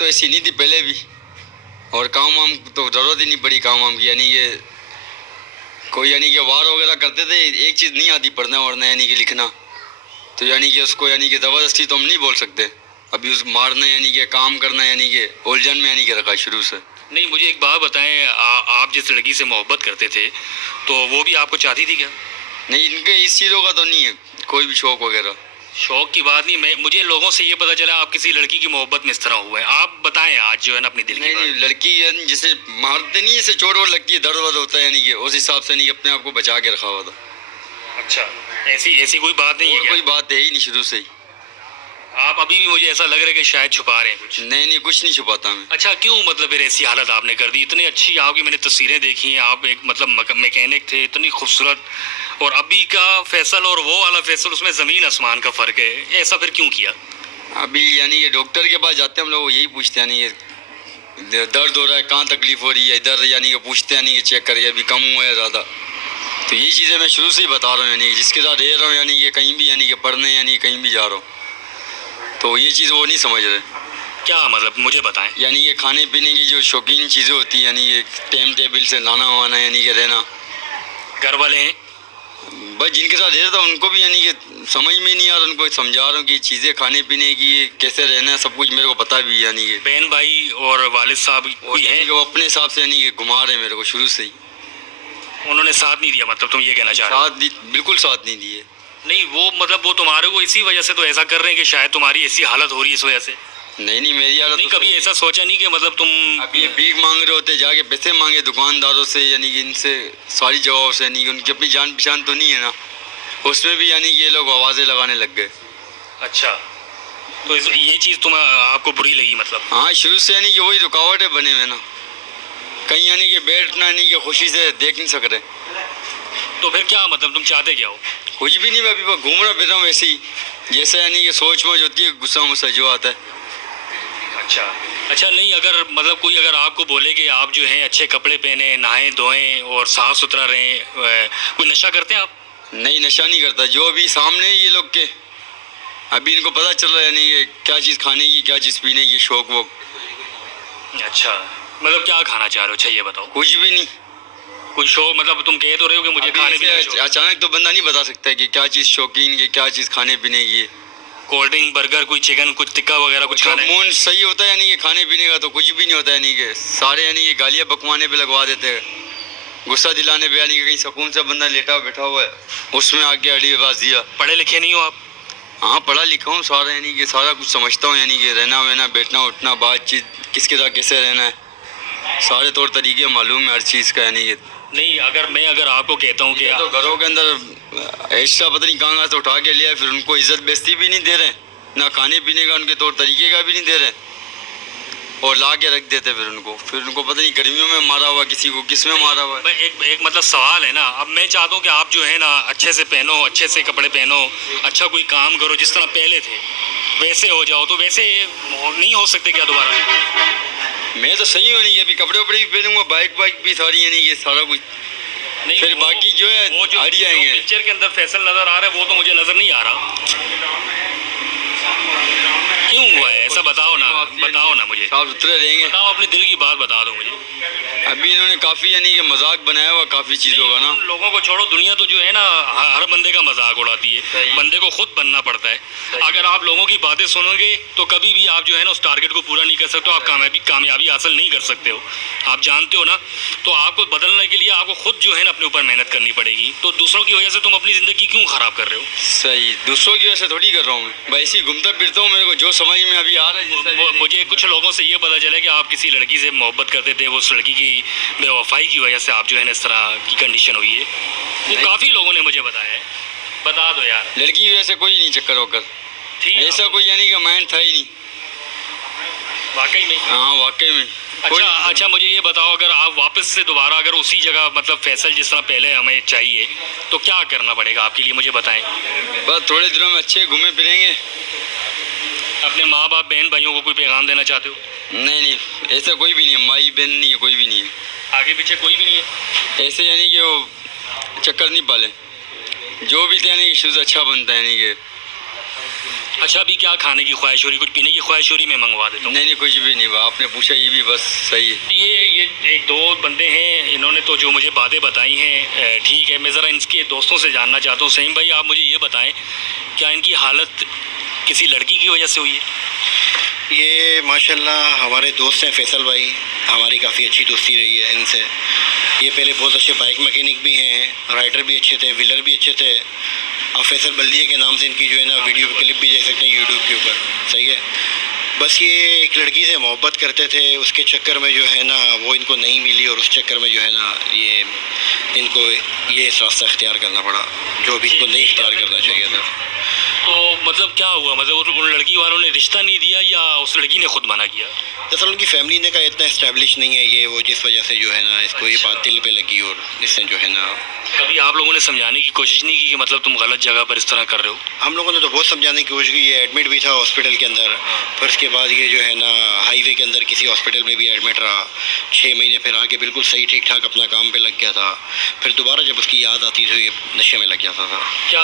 तो ऐसी नहीं थी पहले भी, और काम वाम तो ज़रूरत ही नहीं पड़ी काम वाम की, यानी कि कोई यानी कि वार वगैरह करते थे, एक चीज़ नहीं आती पढ़ना वढ़ना यानी कि लिखना, तो यानी कि उसको यानी कि ज़बरदस्ती तो हम नहीं बोल सकते। अभी उस मारना यानी कि काम करना यानी कि उलझन में यानी कि रखा शुरू से। नहीं, मुझे एक बात बताएं, आप जिस लड़की से मोहब्बत करते थे तो वो भी आपको चाहती थी क्या? नहीं, इनके इस चीज़ों का तो नहीं है कोई भी शौक वगैरह। शौक की बात नहीं, मुझे लोगों से ये पता चला आप किसी लड़की की मोहब्बत में इस तरह हुए हैं। आप बताएं आज जो है ना अपनी दिल की नहीं बात। नहीं, लड़की जैसे मारते नहीं, जैसे चोट वोट लगती है, दर्द वर्द होता है, यानी कि उस हिसाब से नहीं अपने आप को बचा के रखा हुआ था। अच्छा, ऐसी ऐसी कोई बात नहीं है क्या? कोई बात है ही नहीं शुरू से ही। आप अभी भी मुझे ऐसा लग रहा है कि शायद छुपा रहे हैं कुछ। नहीं नहीं, कुछ नहीं छुपाता मैं। अच्छा, क्यों मतलब फिर ऐसी हालत आपने कर दी? इतनी अच्छी आपकी मैंने तस्वीरें देखी हैं, आप एक मतलब मैकेनिक थे, इतनी खूबसूरत, और अभी का फैसल और वो वाला फैसल, उसमें ज़मीन आसमान का फ़र्क है। ऐसा फिर क्यों किया? अभी यानी कि डॉक्टर के पास जाते हैं हम लोग, यही पूछते हैं यानी कि दर्द हो रहा है, कहाँ तकलीफ हो रही है, इधर यानी कि पूछते हैं, यानी कि चेक करिए अभी कम हुआ है ज़्यादा। तो यही चीज़ें मैं शुरू से ही बता रहा हूँ, यानी कि जिसके साथ रह रहा हूँ, यानी कि कहीं भी यानी कि पढ़ने यानी कहीं भी जा रहा हूँ, तो ये चीज़ वो नहीं समझ रहे। क्या मतलब, मुझे बताएं। यानी ये खाने पीने की जो शौकीन चीज़ें होती हैं, यानी कि टाइम टेबल से लाना वाना, यानी कि रहना। घर वाले हैं? बस जिनके साथ रह रहा था उनको भी यानी कि समझ में नहीं आ रहा, उनको समझा रहा हूँ कि चीज़ें खाने पीने की कैसे रहना है, सब कुछ मेरे को पता भी है। यानी कि बहन भाई और वालिद साहब कोई है? वो अपने हिसाब से यानी कि घुमा रहे मेरे को शुरू से ही। उन्होंने साथ नहीं दिया, मतलब तुम ये कहना चाह रहे हो? बिल्कुल साथ नहीं दिए। नहीं, वो मतलब वो तुम्हारे को इसी वजह से तो ऐसा कर रहे हैं कि शायद तुम्हारी ऐसी हालत हो रही है इस वजह से। नहीं नहीं, मेरी हालत नहीं, तो कभी ऐसा सोचा नहीं कि मतलब तुम अब ये भीख मांग रहे होते, जाके पैसे मांगे दुकानदारों से, यानी कि इनसे सारी जगहों से, यानी कि उनकी अपनी जान पहचान तो नहीं है ना, उसमें भी यानी कि ये लोग आवाज़ें लगाने लग गए। अच्छा, तो ये चीज़ तुम्हें आपको बुरी लगी मतलब? हाँ, शुरू से यानी कि वही रुकावटें बने हुए ना, कहीं यानी कि बैठना यानी कि खुशी से देख नहीं सक रहे। तो फिर क्या मतलब, तुम चाहते क्या हो? कुछ भी नहीं, मैं अभी बस घूम रहा फिर रहा हूँ वैसे ही, जैसे यानी कि सोच मोच होती है, गुस्सा मुस्सा जो आता है। अच्छा अच्छा, नहीं अगर मतलब कोई अगर आपको बोले कि आप जो हैं अच्छे कपड़े पहने, नहाएं धोएं और साफ़ सुथरा रहें, कोई नशा करते हैं आप? नहीं, नशा नहीं करता, जो अभी सामने है ये लोग के, अभी इनको पता चल रहा है यानी कि क्या चीज़ खाने की, क्या चीज़ पीने की, शौक वोक। अच्छा, मतलब क्या खाना चाह रहे हो? अच्छा ये बताओ। कुछ भी नहीं, कोई शौक मतलब तुम कह तो रहे हो कि मुझे खाने पीने का शौक? अचानक तो बंदा नहीं बता सकता है कि क्या चीज़ शौकीन की, क्या चीज़ खाने पीने की है। कोल्ड ड्रिंक, बर्गर, कोई चिकन, कुछ टिक्का वगैरह कुछ खाना है? मूड सही होता है यानी कि खाने पीने का तो कुछ भी नहीं होता है, यानी कि सारे यानी कि गालियाँ बकवाने पे लगवा देते हैं, गुस्सा दिलाने पे, यानी कि कहीं सुकून से बंदा लेटा बैठा हुआ है उसमें आके अड़ी बाज दिया। पढ़े लिखे नहीं हो आप? हाँ, पढ़ा लिखा हूँ सारा, यानी कि सारा कुछ समझता हूँ, यानी कि रहना वहना, बैठना उठना, बातचीत, किसके साथ कैसे रहना है, सारे तौर तरीके मालूम है हर चीज़ का। यानी कि नहीं, अगर आपको कहता हूँ कि तो घरों के अंदर एक्स्ट्रा पता नहीं कहाँ से उठा के लिया, फिर उनको इज्जत बेइज्जती भी नहीं दे रहे, ना खाने पीने का उनके तौर तरीके का भी नहीं दे रहे, और ला के रख देते फिर उनको पता नहीं गर्मियों में मारा हुआ, किसी को किस में मारा हुआ है। एक मतलब सवाल है ना, अब मैं चाहता हूँ कि आप जो है ना अच्छे से पहनो, अच्छे से कपड़े पहनो, अच्छा कोई काम करो, जिस तरह पहले थे वैसे हो जाओ, तो वैसे नहीं हो सकते क्या दोबारा? मैं तो सही हूँ, नहीं अभी कपड़े वपड़े भी पहनूंगा, बाइक भी सारी, यानी कि सारा कुछ। नहीं, फिर बाकी जो है वो जो हट जाएंगे। पिक्चर के अंदर फैसल नजर आ रहा है वो तो मुझे नजर नहीं आ रहा। क्यों हुआ है ऐसा? बताओ ना मुझे। साफ सुथरे रहेंगे। बताओ, अपने दिल की बात बता दो मुझे। अभी इन्होंने काफ़ी यानी कि मजाक बनाया हुआ काफ़ी चीज़ों का ना। लोगों को छोड़ो, दुनिया तो जो है ना हर बंदे का मजाक उड़ाती है, बंदे को खुद बनना पड़ता है। अगर आप लोगों की बातें सुनोगे तो कभी भी आप जो है ना उस टारगेट को पूरा नहीं कर सकते हो, आप कामयाबी हासिल नहीं कर सकते हो, आप जानते हो ना। तो आपको बदलने के लिए आपको खुद जो है ना अपने ऊपर मेहनत करनी पड़ेगी। तो दूसरों की वजह से तुम अपनी ज़िंदगी क्यों ख़राब कर रहे हो? सही, दूसरों की वजह से थोड़ी कर रहा हूँ मैं, वैसे ही घूमता फिरता हूँ, मेरे को जो समझ में अभी आ रहा है। मुझे कुछ लोगों से ये पता चला कि आप किसी लड़की से मोहब्बत करते थे, उस लड़की की बेवफाई की वजह से आप जो है ना इस तरह की कंडीशन हुई है, ये काफ़ी लोगों ने मुझे बताया है। बता दो यार। लड़की की वजह से कोई नहीं चक्कर होकर, ठीक है, ऐसा कोई यानी कि माइंड था ही नहीं। वाकई में? हाँ, वाकई में। अच्छा, मुझे ये बताओ, अगर आप वापस से दोबारा अगर उसी जगह मतलब फैसल जिस तरह पहले हमें चाहिए तो क्या करना पड़ेगा आपके लिए, मुझे बताएं। बस थोड़े दिनों में अच्छे घूमे फिरेंगे। अपने माँ बाप बहन भाइयों को कोई पैगाम देना चाहते हो? नहीं, ऐसा कोई भी नहीं है, माई बहन नहीं है, कोई भी नहीं है, आगे पीछे कोई भी नहीं है? ऐसे यानी कि वो चक्कर नहीं पाले, जो भी थे यानी कि शुरू से अच्छा बनता है, यानी कि अच्छा, अभी क्या खाने की ख्वाहिश हो रही, कुछ पीने की ख्वाहिश हो रही, मैं मंगवा देता हूँ। नहीं नहीं, कुछ भी नहीं हुआ, आपने पूछा ये भी बस सही है। ये एक दो बंदे हैं, इन्होंने तो जो मुझे बातें बताई हैं, ठीक है, मैं ज़रा इनके दोस्तों से जानना चाहता हूँ। सहीम भाई, आप मुझे ये बताएं, क्या इनकी हालत किसी लड़की की वजह से हुई है? ये माशाल्लाह हमारे दोस्त हैं फैसल भाई, हमारी काफ़ी अच्छी दोस्ती रही है इनसे। ये पहले बहुत अच्छे बाइक मैकेनिक भी हैं, राइडर भी अच्छे थे, व्हीलर भी अच्छे थे। आप फैसल बल्दिया के नाम से इनकी जो है ना वीडियो क्लिप भी देख सकते हैं यूट्यूब के ऊपर, सही है। बस ये एक लड़की से मोहब्बत करते थे, उसके चक्कर में जो है ना वो इनको नहीं मिली, और उस चक्कर में जो है ना ये इनको ये रास्ता इख्तियार करना पड़ा जो भी इनको नहीं इख्तियार करना चाहिए था। तो मतलब क्या हुआ, मतलब उन लड़की वालों ने रिश्ता नहीं दिया या उस लड़की ने खुद मना किया? दरअसल उनकी फैमिली ने का इतना इस्टेब्लिश नहीं है ये, वो जिस वजह से जो है ना इसको ये बात दिल पे लगी, और इसने जो है ना कभी आप लोगों ने समझाने की कोशिश नहीं की कि मतलब तुम गलत जगह पर इस तरह कर रहे हो? हम लोगों ने तो बहुत समझाने की कोशिश की। ये एडमिट भी था हॉस्पिटल के अंदर, फिर उसके बाद ये जो है ना हाईवे के अंदर किसी हॉस्पिटल में भी एडमिट रहा 6 महीने, फिर आके बिल्कुल सही ठीक ठाक अपना काम पे लग गया था। फिर दोबारा जब उसकी याद आती तो ये नशे में लग जाता था। क्या